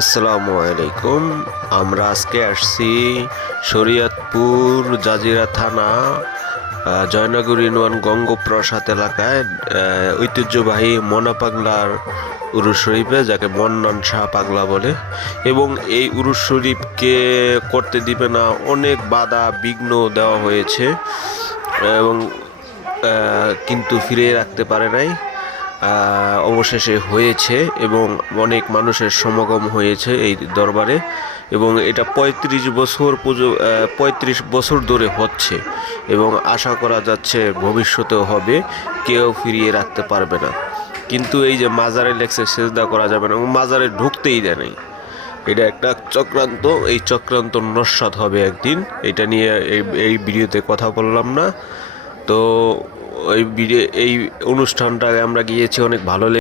আসসালামু আলাইকুম। আমরা আজকে আসছি শরীয়তপুর জাজিরা থানা জয়নগর ইউনিয়ন গঙ্গপ্রসাদ এলাকায় ঐতিহ্যবাহী মনা পাগলার উরুস শরীফে, যাকে মন্নান শাহ পাগলা বলে। এবং এই উরুস শরীফকে করতে দিবে না, অনেক বাধা বিঘ্ন দেওয়া হয়েছে এবং কিন্তু ফিরিয়ে রাখতে পারে নাই। অবশেষে হয়েছে এবং অনেক মানুষের সমাগম হয়েছে এই দরবারে, এবং এটা 35 বছর ধরে হচ্ছে এবং আশা করা যাচ্ছে ভবিষ্যতেও হবে, কেউ ফিরিয়ে রাখতে পারবে না। কিন্তু এই যে মাজারে লেখছে সেজদা করা যাবে না, এবং মাজারে ঢুকতেই দেয় নাই। এটা একটা চক্রান্ত, এই চক্রান্ত নস্যাৎ হবে একদিন। এটা নিয়ে এই ভিডিওতে কথা বললাম না। তো এই অনুষ্ঠানটায় আমরা গিয়েছি, অনেক ভালো